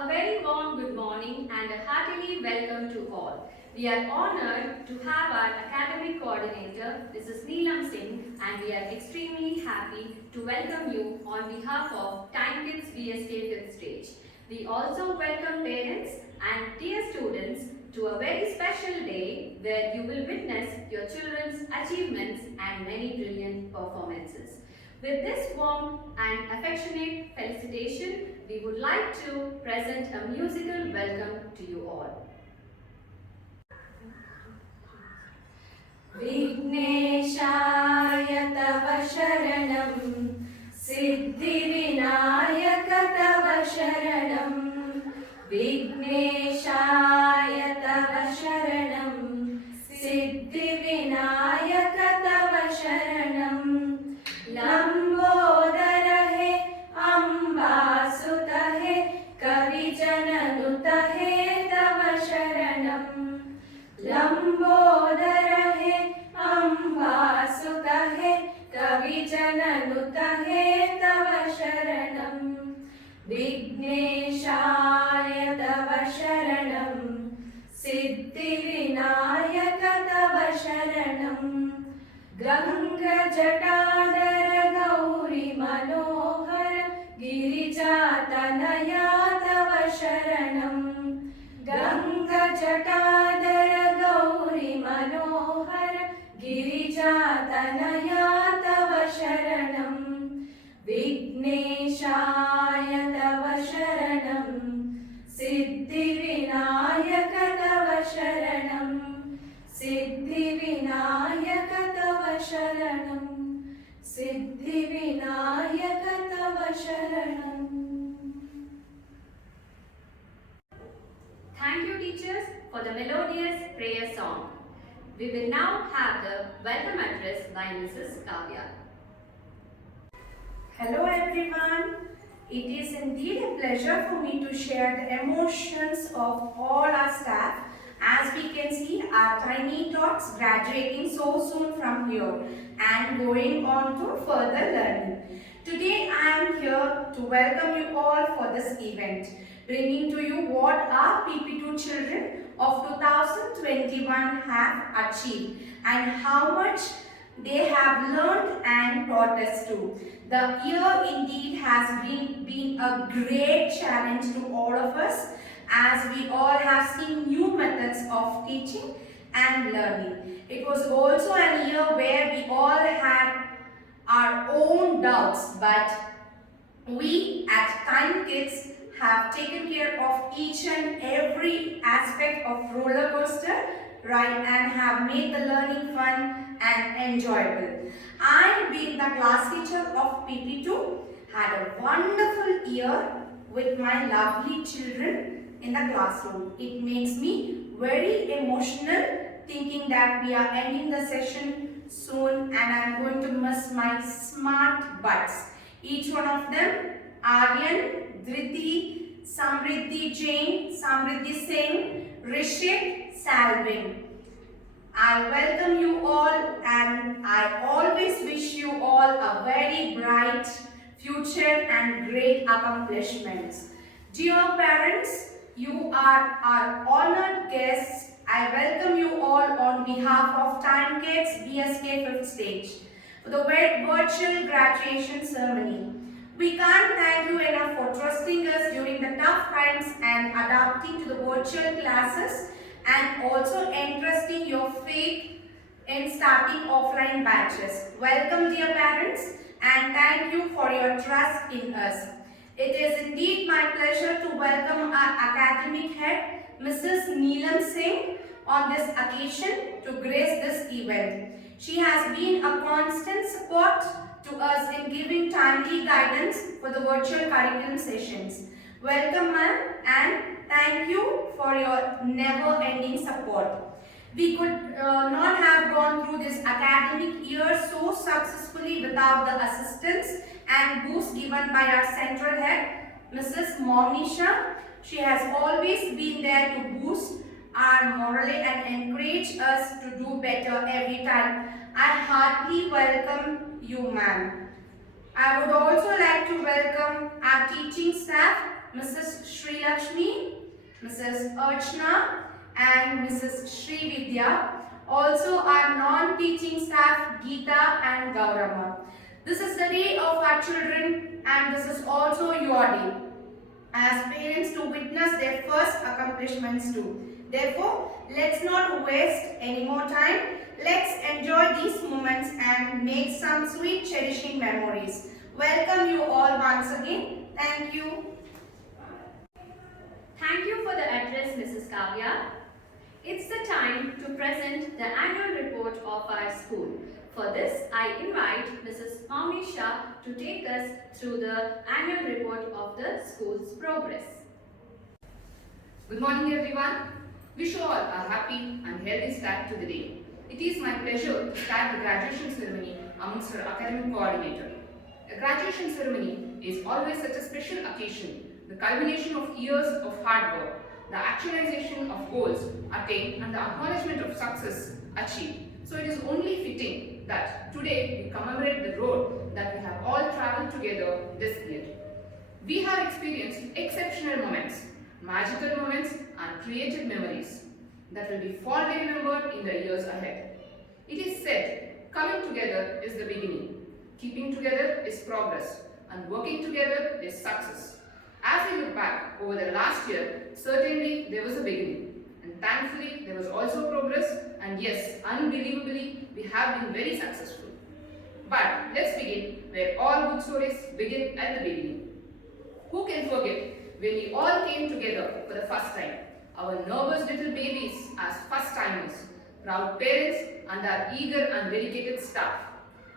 A very warm good morning and a heartily welcome to all. We are honored to have our academic coordinator, Mrs. Neelam Singh, and we are extremely happy to welcome you on behalf of Time Kids BSK 5th stage. We also welcome parents and dear students to a very special day where you will witness your children's achievements and many brilliant performances. With this warm and affectionate felicitation, we would like to present a musical welcome to you all. विघ्नेशाय तव शरणं सिद्धिविनायक तव शरणं विघ्नेशाय तव शरणं सिद्धिविनायक तव शरणं लंबोदर है अम्बासुत है कविजननुत है तव शरणं लंबोदर है अम्बासुत है कविजननुत है तव शरणं विघ्नेशाय तव शरणं सिद्धिविनायक तव शरणं गंगजटाधर गौरी मनोहर गिरिजातनया तव शरणं गंगजटाधर गौरी मनोहर गिरिजातनया तव शरणं विघ्नेशाय तव शरणं सिद्धिविनायक तव शरणं सिद्धिविनायक तव शरणं सिद्धिविनायक तव शरणं. Thank you teachers for the melodious prayer song. We will now have the welcome address by Mrs. Kavya. Hello everyone. It is indeed a pleasure for me to share the emotions of all our staff. As we can see, our tiny tots graduating so soon from here and going on to further learning. Today I am here to welcome you all for this event, bringing to you what our PP2 children of 2021 have achieved and how much they have learned and taught us too. The year indeed has been a great challenge to all of us, as we all have seen new methods of teaching and learning. It was also a year where we all had our own doubts, but we at Time Kids have taken care of each and every aspect of roller coaster ride and have made the learning fun and enjoyable. I, being the class teacher of PP2, had a wonderful year with my lovely children in the classroom. It makes me very emotional thinking that we are ending the session soon and I am going to miss my smart butts. Each one of them, Aryan, Dhriti, Samriddhi Jain, Samriddhi Singh, Rishik, Salvin. I welcome you all and I always wish you all a very bright future and great accomplishments. Dear parents, you are our honored guests. I welcome you all on behalf of Time Kids BSK 5th stage for the virtual graduation ceremony. We can't thank you enough for trusting us during the tough times and adapting to the virtual classes and also entrusting your faith in starting offline batches. Welcome dear parents and thank you for your trust in us. It is indeed my pleasure to welcome our academic head, Mrs. Neelam Singh, on this occasion to grace this event. She has been a constant support to us in giving timely guidance for the virtual curriculum sessions. Welcome ma'am and thank you for your never-ending support. We could not have gone through this academic year so successfully without the assistance and boost given by our central head, Mrs. Monisha. She has always been there to boost our morale and encourage us to do better every time. I heartily welcome you, ma'am. I would also like to welcome our teaching staff, Mrs. Sri Lakshmi, Mrs. Archana, and Mrs. Sri Vidya. Also our non-teaching staff Geeta and Gaurama. This is the day of our children and this is also your day as parents to witness their first accomplishments too. Therefore, let's not waste any more time. Let's enjoy these moments and make some sweet cherishing memories. Welcome you all once again. Thank you. Thank you for the address, Mrs. Kavya. It's the time to present the annual report of our school. For this, I invite Mrs. Maunisha to take us through the annual report of the school's progress. Good morning everyone. Wish you all a happy and healthy start to the day. It is my pleasure to start the graduation ceremony amongst our academic coordinator. A graduation ceremony is always such a special occasion, the culmination of years of hard work, the actualization of goals attained and the acknowledgement of success achieved. So it is only fitting that today we commemorate the road that we have all travelled together this year. We have experienced exceptional moments, magical moments and creative memories that will be fondly remembered in the years ahead. It is said, coming together is the beginning, keeping together is progress, and working together is success. As we look back over the last year, certainly there was a beginning, and thankfully there was also progress, and yes, unbelievably, we have been very successful. But let's begin where all good stories begin at the beginning. Who can forget when we all came together for the first time? Our nervous little babies as first-timers, proud parents and our eager and dedicated staff.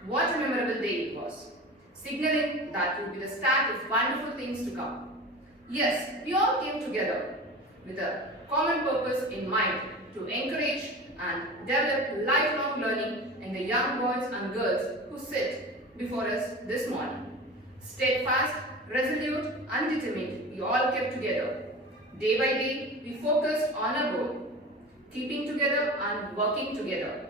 What a memorable day it was, signaling that would be the start of wonderful things to come. Yes, we all came together with a common purpose in mind to encourage and develop lifelong learning in the young boys and girls who sit before us this morning. Steadfast, resolute and determined, we all kept together. Day by day, we focused on our goal, keeping together and working together.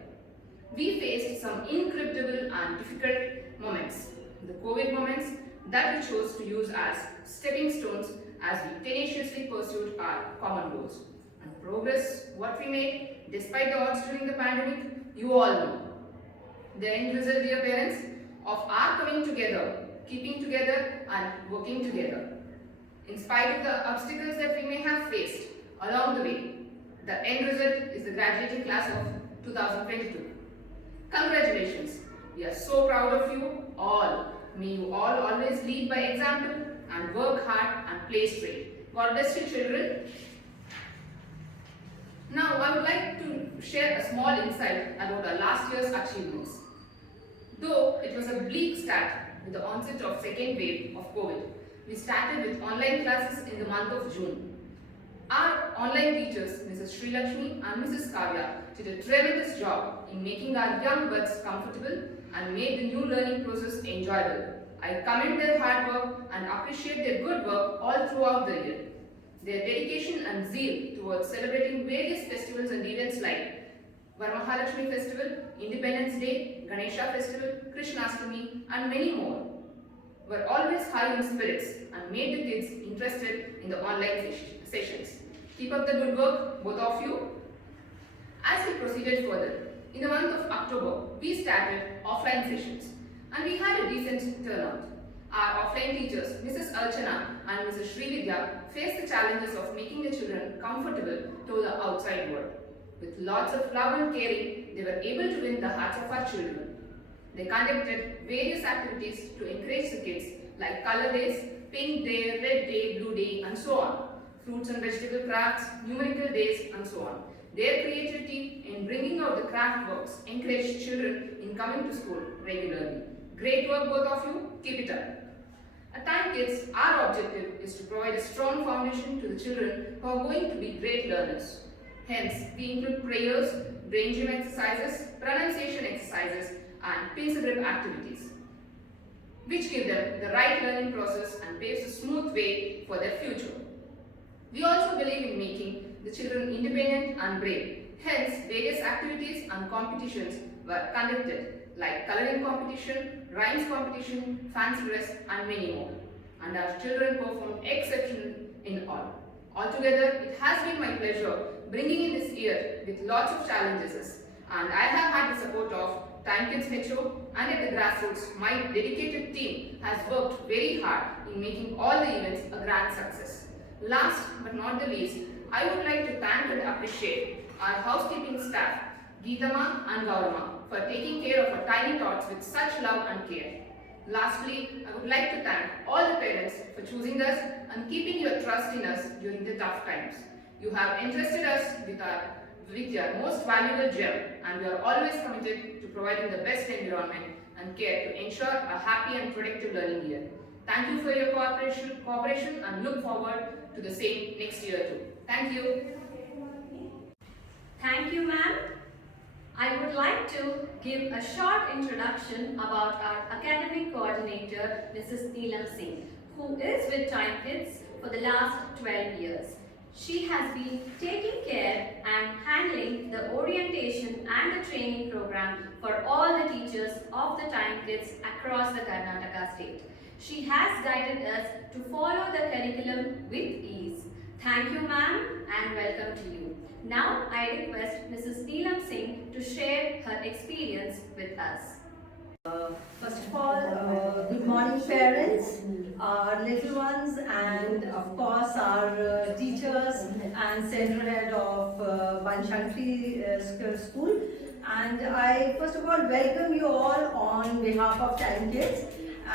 We faced some incredible and difficult moments, the COVID moments that we chose to use as stepping stones as we tenaciously pursued our common goals. And progress, what we made, despite the odds during the pandemic, you all know. The end result, dear parents, of our coming together, keeping together and working together. In spite of the obstacles that we may have faced along the way, the end result is the graduating class of 2022. Congratulations! We are so proud of you all. May you all always lead by example and work hard and play straight. God bless you, children. Now, I would like to share a small insight about our last year's achievements. Though it was a bleak start with the onset of second wave of COVID, we started with online classes in the month of June. Our online teachers, Mrs. Sri Lakshmi and Mrs. Kavya, did a tremendous job in making our young buds comfortable and made the new learning process enjoyable. I commend their hard work and appreciate their good work all throughout the year. Their dedication and zeal towards celebrating various festivals and events like Varamahalakshmi Festival, Independence Day, Ganesha Festival, Krishnastami and many more were always high in spirits and made the kids interested in the online sessions. Keep up the good work, both of you. As we proceeded further, in the month of October, we started offline sessions and we had a decent turnout. Our offline teachers, Mrs. Archana and Mrs. Sri Vidya, faced the challenges of making the children comfortable to the outside world. With lots of love and caring, they were able to win the hearts of our children. They conducted various activities to encourage the kids like color days, pink day, red day, blue day and so on. Fruits and vegetable crafts, numerical days and so on. Their creativity in bringing out the craft works encouraged children in coming to school regularly. Great work both of you, keep it up. At T.I.M.E Kids, our objective is to provide a strong foundation to the children who are going to be great learners. Hence, we include prayers, brain gym exercises, pronunciation exercises and pencil grip activities, which give them the right learning process and paves a smooth way for their future. We also believe in making the children independent and brave. Hence, various activities and competitions were conducted like coloring competition, rhymes competition, fancy dress and many more. And our children performed exceptionally in all. Altogether, it has been my pleasure bringing in this year with lots of challenges, and I have had the support of T.I.M.E HO, and at the grassroots, my dedicated team has worked very hard in making all the events a grand success. Last but not the least, I would like to thank and appreciate our housekeeping staff, Geetama and Gaurama, for taking care of our tiny tots with such love and care. Lastly, I would like to thank all the parents for choosing us and keeping your trust in us during the tough times. You have entrusted us with your most valuable gem, and we are always committed to providing the best environment and care to ensure a happy and productive learning year. Thank you for your cooperation and look forward to the same next year too. Thank you. Thank you, ma'am. I would like to give a short introduction about our academic coordinator, Mrs. Neelam Singh, who is with T.I.M.E for the last 12 years. She has been taking care and handling the orientation and the training program for all the teachers of the T.I.M.E across the Karnataka state. She has guided us to follow the curriculum with ease. Thank you, ma'am, and welcome to you. Now I request Mrs. Neelam Singh to share her experience with us. First of all, good morning parents, our little ones, and of course our teachers and center head of Banshantri School. And I first of all welcome you all on behalf of T.I.M.E Kids,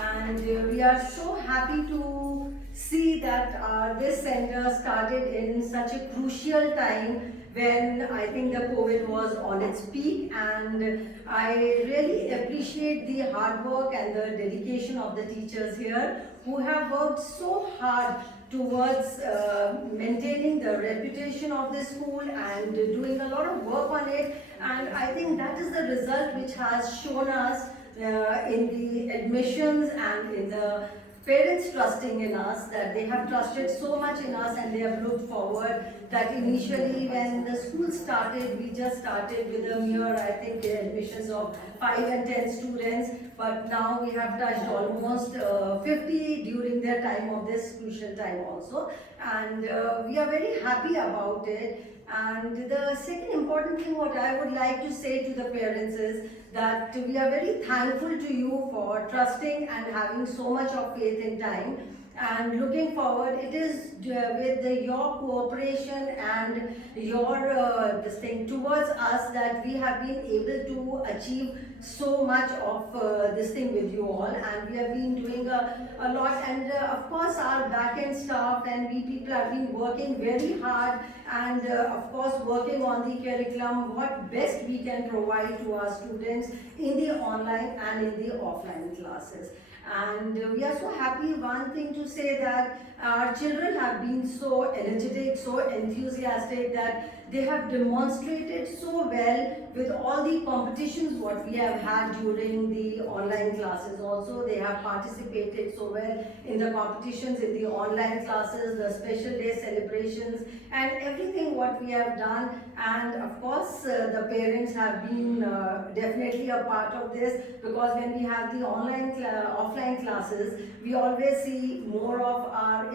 and we are so happy to see that this center started in such a crucial time when I think the COVID was on its peak, and I really appreciate the hard work and the dedication of the teachers here who have worked so hard towards maintaining the reputation of the school and doing a lot of work on it, and I think that is the result which has shown us in the admissions and in the parents trusting in us, that they have trusted so much in us and they have looked forward. That initially when the school started, we just started with a mere, I think, admissions of 5 and 10 students, but now we have touched almost 50 during their time of this crucial time also, and we are very happy about it. And the second important thing what I would like to say to the parents is that we are very thankful to you for trusting and having so much of faith in T.I.M.E, and looking forward, it is with your cooperation and your this thing towards us that we have been able to achieve so much of this thing with you all, and we have been doing a lot, and of course our back-end staff and we people have been working very hard, and of course working on the curriculum, what best we can provide to our students in the online and in the offline classes. And we are so happy, one thing to say, that our children have been so energetic, so enthusiastic, that they have demonstrated so well with all the competitions what we have had during the online classes. Also, they have participated so well in the competitions in the online classes, the special day celebrations, and everything what we have done. And of course, the parents have been definitely a part of this, because when we have the offline classes, we always see more of our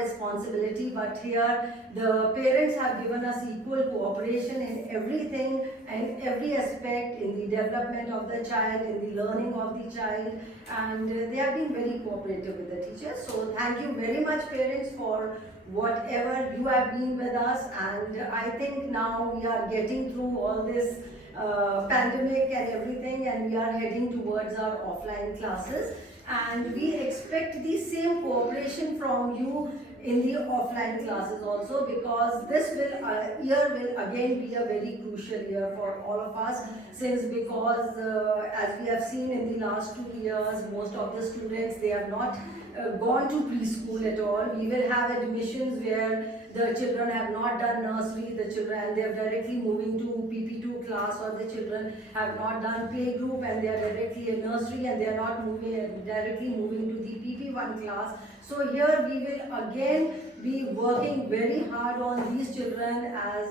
responsibility, but here the parents have given us equal cooperation in everything and every aspect, in the development of the child, in the learning of the child, and they have been very cooperative with the teachers. So thank you very much parents for whatever you have been with us, and I think now we are getting through all this pandemic and everything, and we are heading towards our offline classes, and we expect the same cooperation from you in the offline classes also, because this year will again be a very crucial year for all of us, since because as we have seen in the last 2 years, most of the students, they have not gone to preschool at all. We will have admissions where the children have not done nursery, the children, and they are directly moving to PP2 class, or the children have not done playgroup and they are directly in nursery and they are not directly moving to the PP1 class. So here we will again be working very hard on these children, as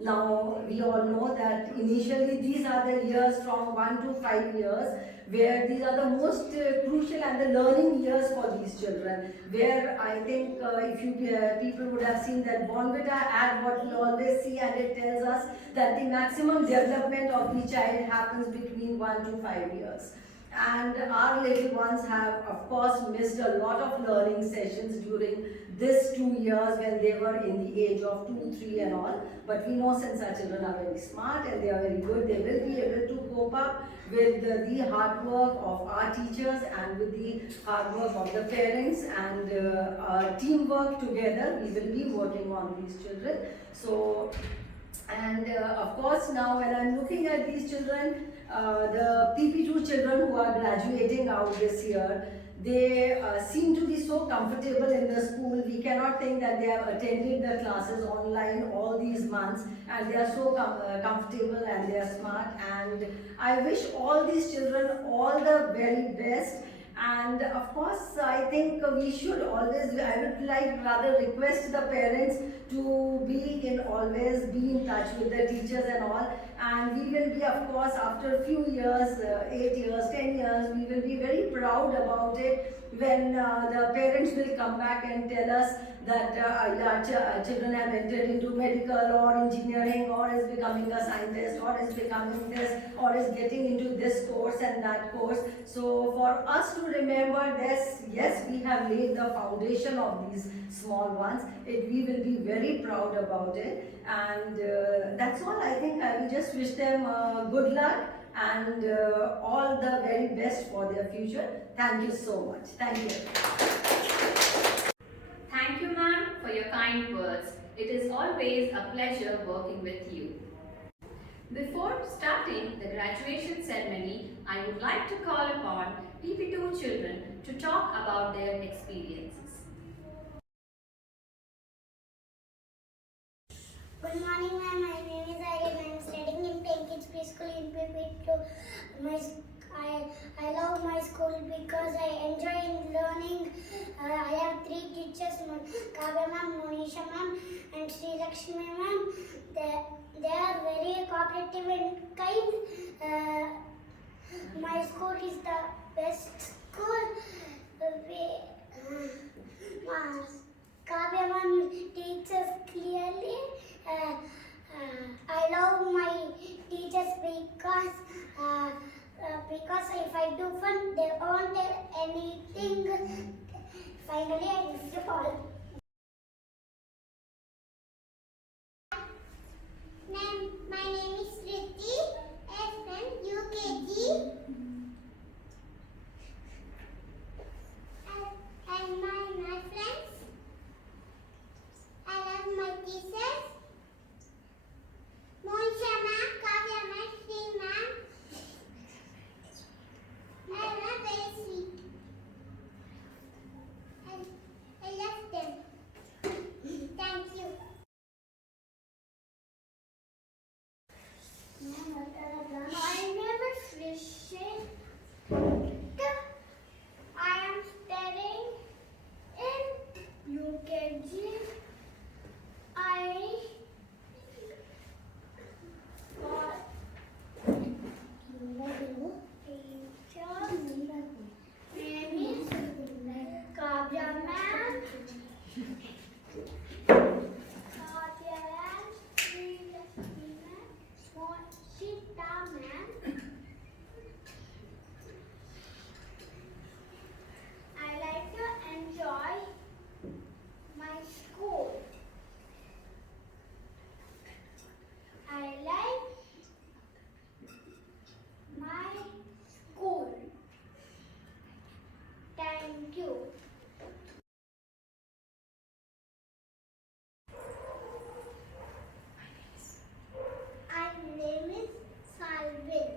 now we all know that initially these are the years from 1 to 5 years, where these are the most crucial and the learning years for these children, where I think if you people would have seen that Bonvita ad, what we always see, and it tells us that the maximum development of the child happens between 1 to 5 years. And our little ones have, of course, missed a lot of learning sessions during this 2 years when they were in the age of 2, 3 and all. But we know since our children are very smart and they are very good, they will be able to cope up with the hard work of our teachers and with the hard work of the parents, and teamwork together. We will be working on these children. So, and of course, now when I'm looking at these children, the PP2 children who are graduating out this year, they seem to be so comfortable in the school. We cannot think that they have attended the classes online all these months, and they are so comfortable and they are smart. And I wish all these children all the very best. And of course, I think we should always, I would like rather request the parents to be always be in touch with the teachers and all. And we will be, of course, after a few years, 8 years, 10 years, we will be very proud about it when the parents will come back and tell us that children have entered into medical or engineering, or is becoming a scientist, or is becoming this, or is getting into this course and that course. So for us to remember this, yes, we have laid the foundation of these small ones. We will be very proud about it. And that's all. I think I will just wish them good luck and all the very best for their future. Thank you so much. Thank you. Thank you, ma'am, for your kind words. It is always a pleasure working with you. Before starting the graduation ceremony, I would like to call upon PP2 children to talk about their experiences. Good morning, ma'am. My name is Irene. I am studying in 10 Kids Preschool in PP2. I love my school because I enjoy learning. I have 3 teachers, Kavya ma'am, Monisha ma'am, and Sri Lakshmi ma'am. They are very cooperative and kind. My school is the best school. Kavya ma'am teaches clearly. I love my teachers because if I do fun, they won't tell anything. Finally, I wish you all. My name is Riddhi, from UKG. And my friends, I love my teachers. Monisha ma'am, Kavya ma'am, Sri ma'am. I love very sweet. I love them. Thank you. I never finished it. I am studying in UKG. I got teacher name is Kavya ma'am. Kavya ma'am, Sri Lakshmi ma'am, Moshita ma'am. I like to enjoy my school. I like my school. Thank you. My name is Salvin.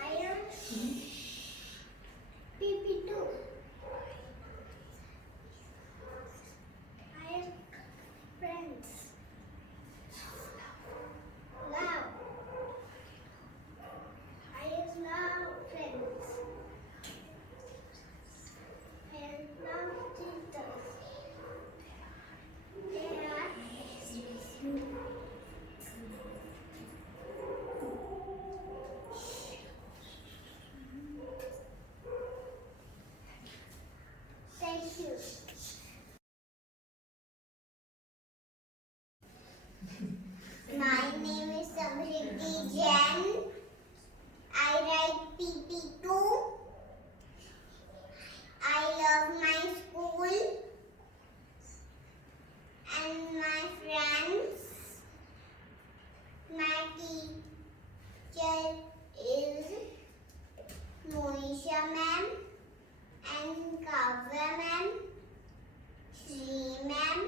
I am PP2. I am friends. Love. I am Riddhi Jain. I write PP2. I love my school and my friends. My teacher is Monisha ma'am and Kavya ma'am, Sri ma'am.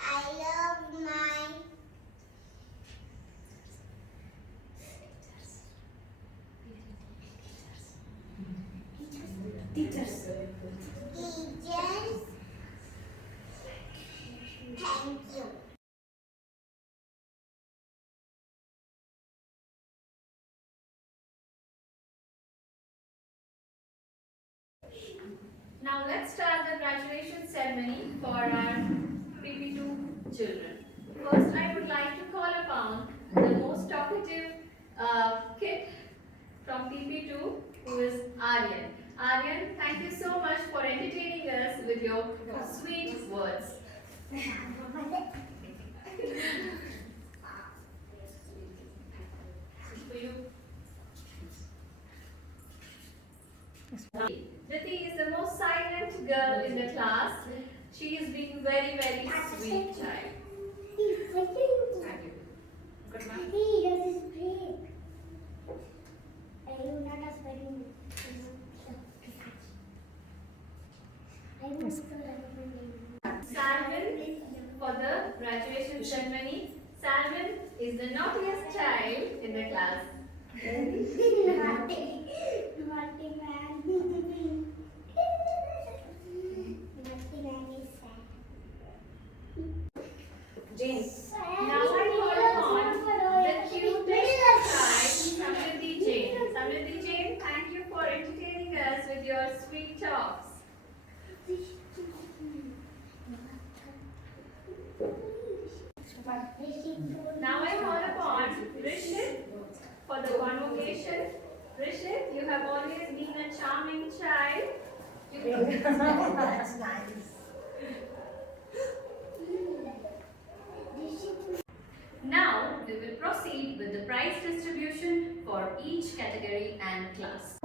I love my Teachers. teachers. Thank you. Now let's start the graduation ceremony for our PP2 children. First, I would like to call upon the most talkative kid from PP2, who is Aryan. Aryan, thank you so much for entertaining us with your sweet words. For you. Riddhi is the most silent girl in the class. She is being very, very sweet child. Thank you. Good night. Salvin, for the graduation ceremony, Salvin is the naughtiest child in the class. Jane. Now I call upon the cutest child, Samriddhi Jain. Samriddhi Jain, thank you for entertaining us with your sweet talks. Now I call upon Rishit for the convocation. Rishit, you have always been a charming child. That's nice. Now we will proceed with the prize distribution for each category and class.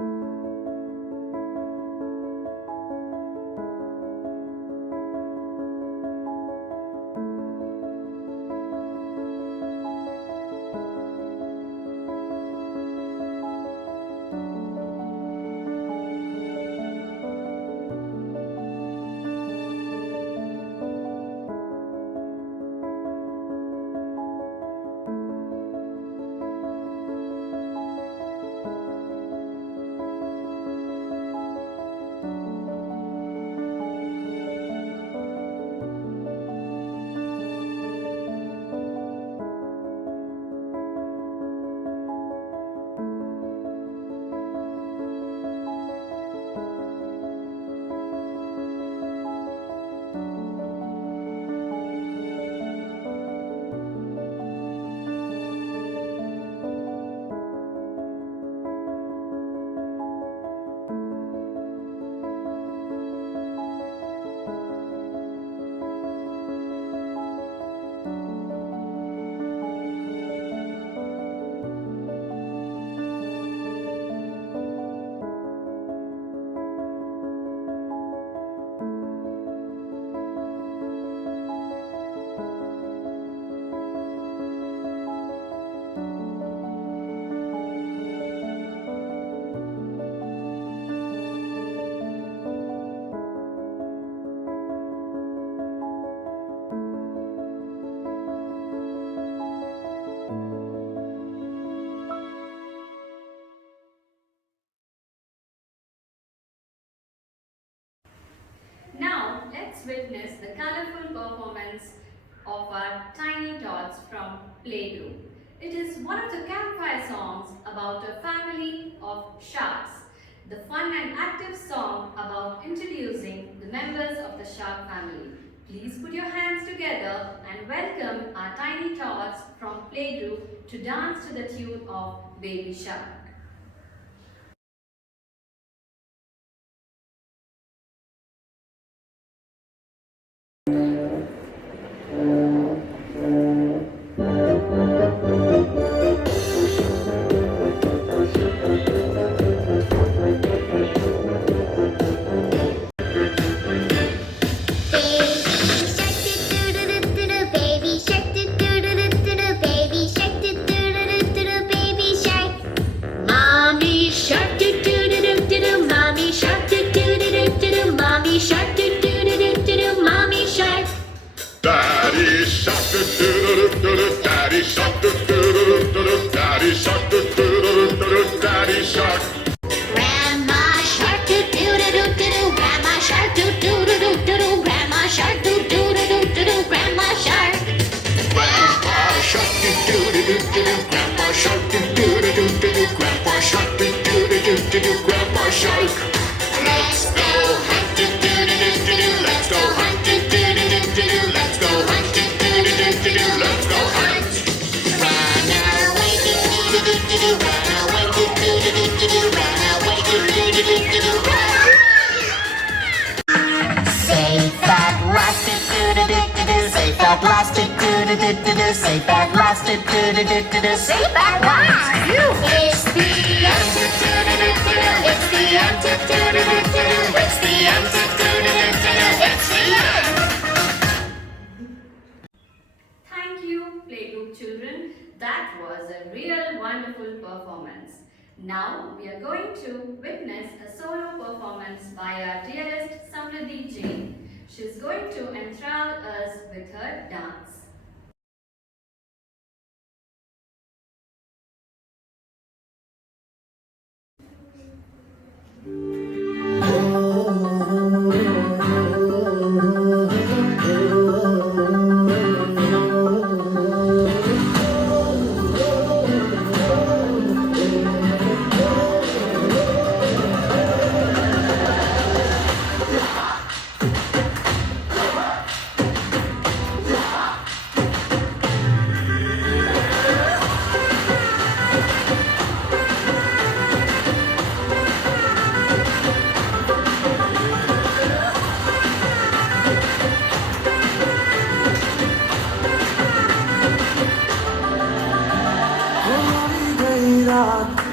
Now let's witness the colorful performance of our tiny tots from playgroup. It is one of the campfire songs about a family of sharks. The fun and active song about introducing the members of the shark family. Please put your hands together and welcome our tiny tots from playgroup to dance to the tune of Baby Shark. Daddy shark, Daddy shark, Daddy shark. Grandma shark doo doo doo doo doo. Grandma shark doo doo doo doo doo. Grandma shark doo doo doo doo doo. Grandma shark. Grandpa shark, Grandpa shark, Grandpa shark, Grandpa shark. Let's go hunt, let's go hunt, let's go hunt, let's go hunt. Run away doo doo doo doo. Run away doo doo doo doo doo. Run away doo doo doo doo doo. Run. Safe at last, doo doo doo doo doo. Safe at last, doo doo doo doo doo. Safe at last, doo doo doo doo doo. Safe at last. It's the end. It's the end. It's the end. It's the end. Thank you, playgroup children. That was a real wonderful performance. Now we are going to witness a solo performance by our dearest Samriddhi Jain. She is going to enthrall us with her dance.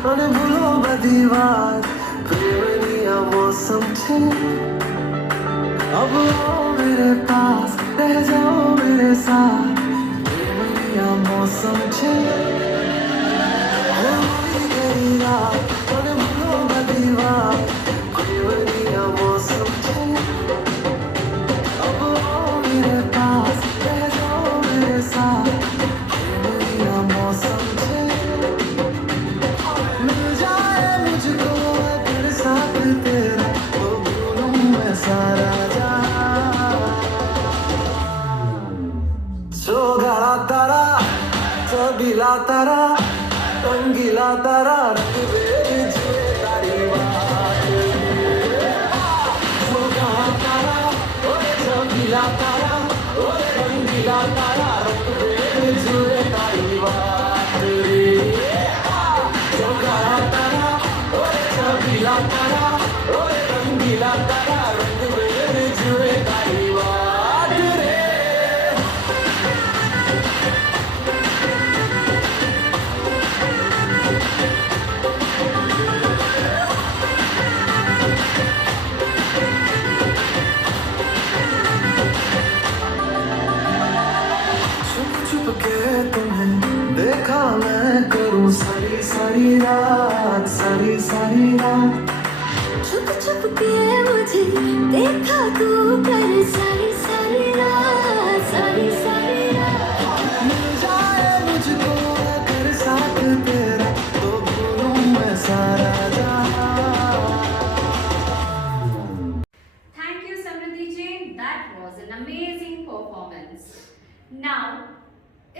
અને ભૂલો બધી વાત પ્રેમની આ मौसम છે अब आओ मेरे पास रह जाओ मेरे साथ प्रेमनी आ मौसम છે હોળી ગઈ રાત અને ભૂલો બધી વાત પ્રેમની આ मौसम છે अब आओ मेरे पास रह जाओ मेरे साथ प्रेमनी आ मौसम છે मिल जाए मुझको अगर साथ तेरा तो भूलूं मैं सारा जहां सोगड़ा तारा सबीला तारा रंगीला तारा रंग जुए तारी बात सोगड़ा तारा ओए सबीला तारा ओए रंगीला तारा रंग जुए तारी बात रे सोगड़ा तारा ओए सबीला तारा ओए रंगीला तारा रंग जुए तारी बात रे छुप छुप के तुम्हें देखा मैं करूं सारी सारी रात सारी सारी रात छुप छुप के मुझे देखा तू कर सारी सारी रात सारी सारी रात मिल जाए मुझको अगर साथ तेरा तो भूलूं मैं सारा जहां Thank you, Samriddhi Jain. That was an amazing performance. Now,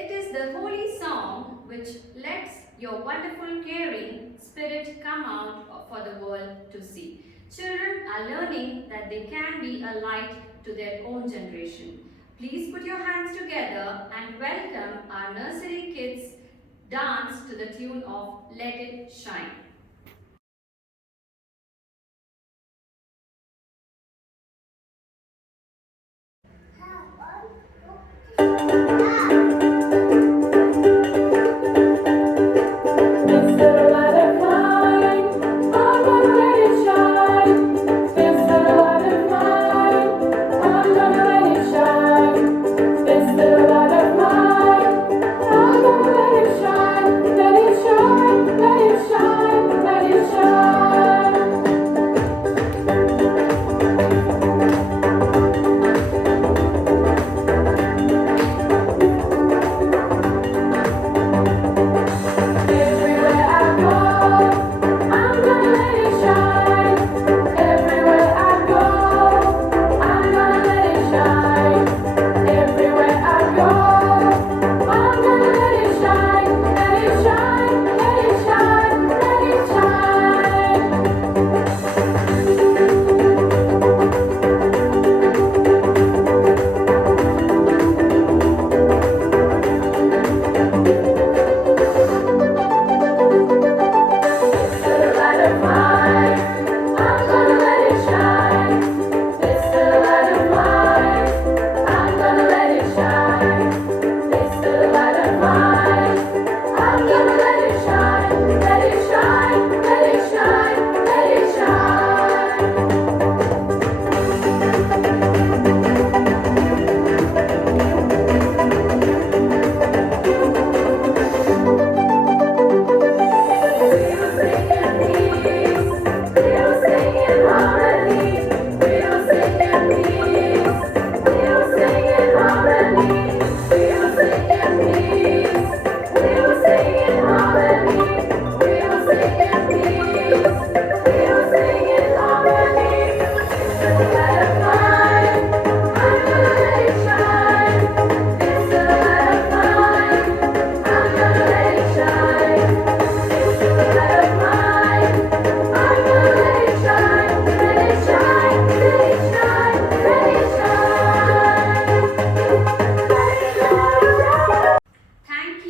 it is the holy song which lets your wonderful caring spirit come out for the world to see. Children are learning that they can be a light to their own generation. Please put your hands together and welcome our nursery kids dance to the tune of Let It Shine. Let it shine, let it shine.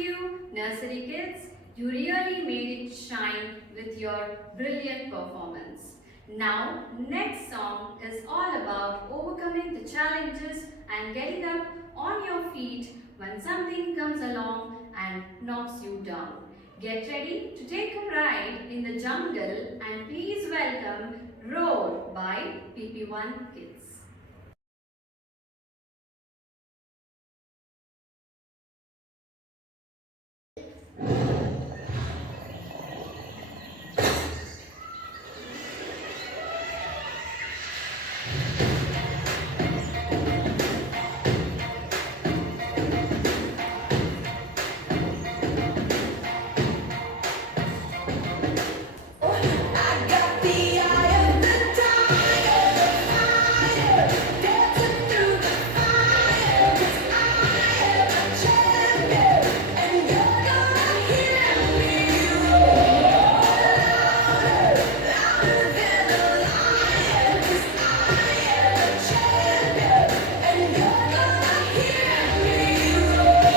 you, nursery kids. You really made it shine with your brilliant performance. Now, next song is all about overcoming the challenges and getting up on your feet when something comes along and knocks you down. Get ready to take a ride in the jungle and please welcome Roar by PP1 Kids. I got the eye of the tiger, dancing through the fire. 'Cause I am a champion, and you're gonna hear me roar louder than a lion. 'Cause I am a champion, and you're gonna hear me roar.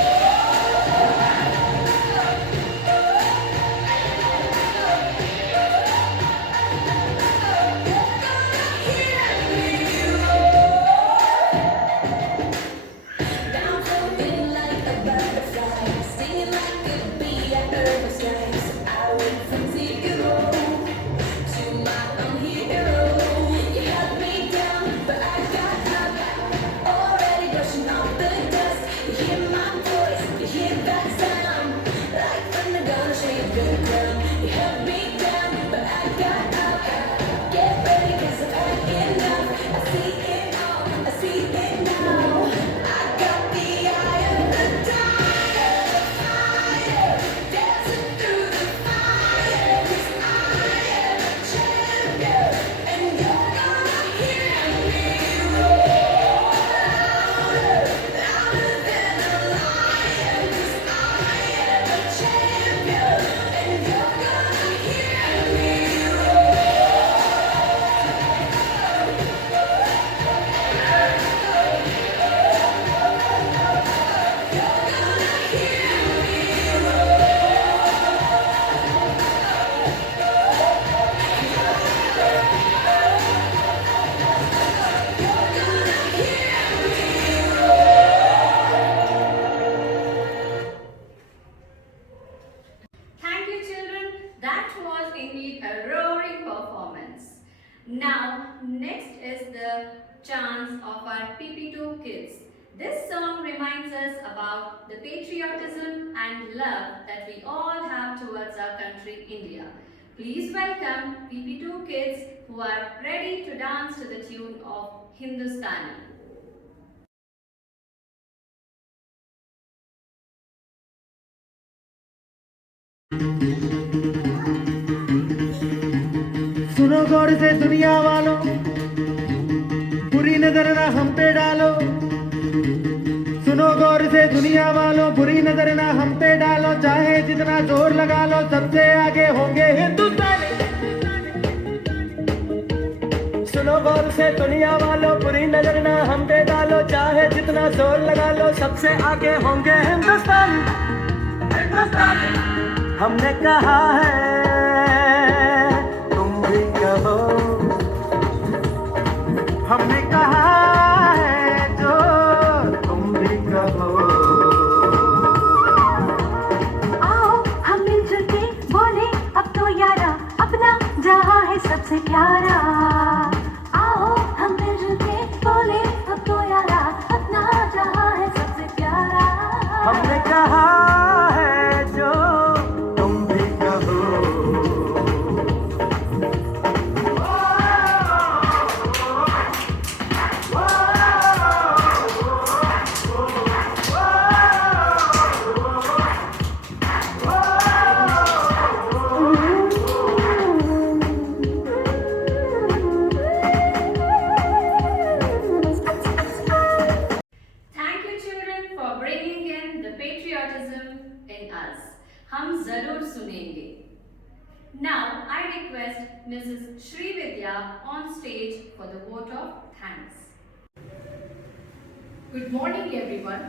Down floating like a butterfly, stinging like a bee at her stripes. I went from zero to my own hero. You held me down, but I got up, already brushing off the dust. You hear my voice, you hear that sound, like thunder gonna shake the ground. You held me down, but I got up. Get ready, 'cause I've had enough. I see it all, I see it now. I got the eye of the tiger, fire, dancing through the fire. 'Cause I am a champion, and you're gonna hear me roar louder than a lion. 'Cause I am a champion, and you're gonna hear me Thank you, children. That was indeed a roaring performance. Now, next is the chants of our PP2 kids. This song reminds us about the patriotism and love that we all have towards our country, India. Please welcome PP2 kids who are ready to dance to the tune of Hindustani. सुनो गौर से दुनिया वालों, बुरी नजर ना हम पे डालो। सुनो गौर से दुनिया वालों, बुरी नजर ना हम पे डालो। चाहे जितना जोर लगा लो, सबसे आगे होंगे हिंदुस्तानी। सुनो गौर से दुनिया वालों, बुरी नजर ना हम पे डालो। चाहे जितना जोर लगा लो, सबसे आगे होंगे हिंदुस्तानी। हमने कहा है, तुम भी कहो। हमने कहा है जो तुम भी कहो। आओ हम मिलजुल के बोले अब तो यारा, अपना जहां है सबसे प्यारा। आओ हम मिलजुल के बोले अब तो यारा, अपना जहां है सबसे प्यारा। हमने कहा है जो तुम भी कहो। Thank you, children, for bringing in the patriotism in us. हम जरूर सुनेंगे. Now, I request Mrs. Srividya on stage for the vote of thanks. Good morning, everyone.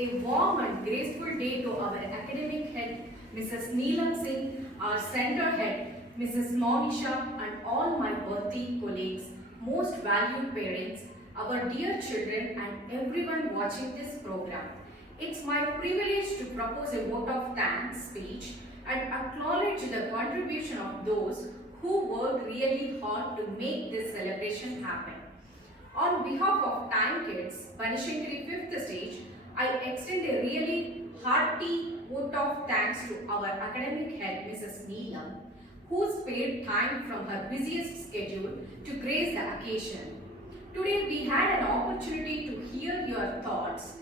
A warm and graceful day to our academic head, Mrs. Neelam Singh, our center head, Mrs. Monisha, and all my worthy colleagues, most valued parents, our dear children, and everyone watching this program. It's my privilege to propose a vote of thanks speech and acknowledge the contribution of those who worked really hard to make this celebration happen. On behalf of Time Kids, Banishangiri 5th stage, I extend a really hearty vote of thanks to our academic head, Mrs. Neelam, who spared time from her busiest schedule to grace the occasion. Today we had an opportunity to hear your thoughts,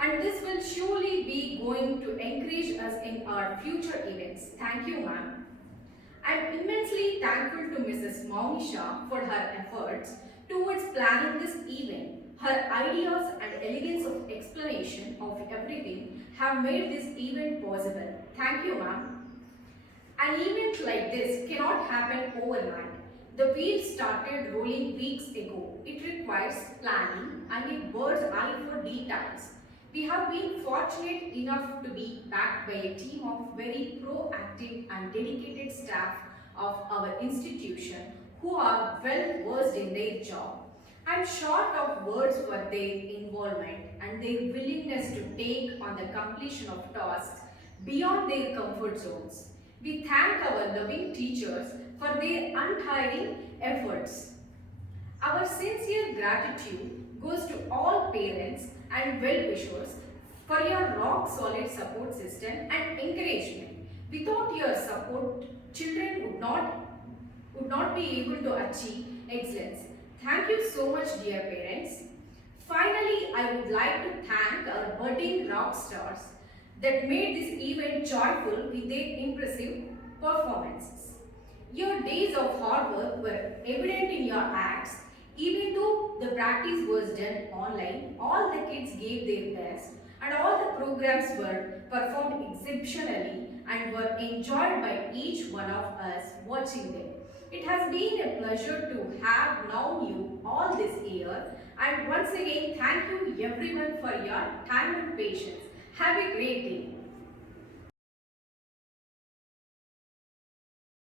and this will surely be going to encourage us in our future events. Thank you, ma'am. I am immensely thankful to Mrs. Monisha for her efforts towards planning this event. Her ideas and elegance of explanation of everything have made this event possible. Thank you, ma'am. An event like this cannot happen overnight. The wheels started rolling weeks ago. It requires planning and a bird's eye for details. We have been fortunate enough to be backed by a team of very proactive and dedicated staff of our institution who are well versed in their job. I am short of words for their involvement and their willingness to take on the completion of tasks beyond their comfort zones. We thank our loving teachers for their untiring efforts. Our sincere gratitude goes to all parents and well-wishers for your rock-solid support system and encouragement. Without your support, children would not be able to achieve excellence. Thank you so much, dear parents. Finally, I would like to thank our budding rock stars that made this event joyful with their impressive performances. Your days of hard work were evident in your acts. Even though the practice was done online, all the kids gave their best and all the programs were performed exceptionally and were enjoyed by each one of us watching them. It has been a pleasure to have known you all this year, and once again thank you everyone for your time and patience. Have a great day.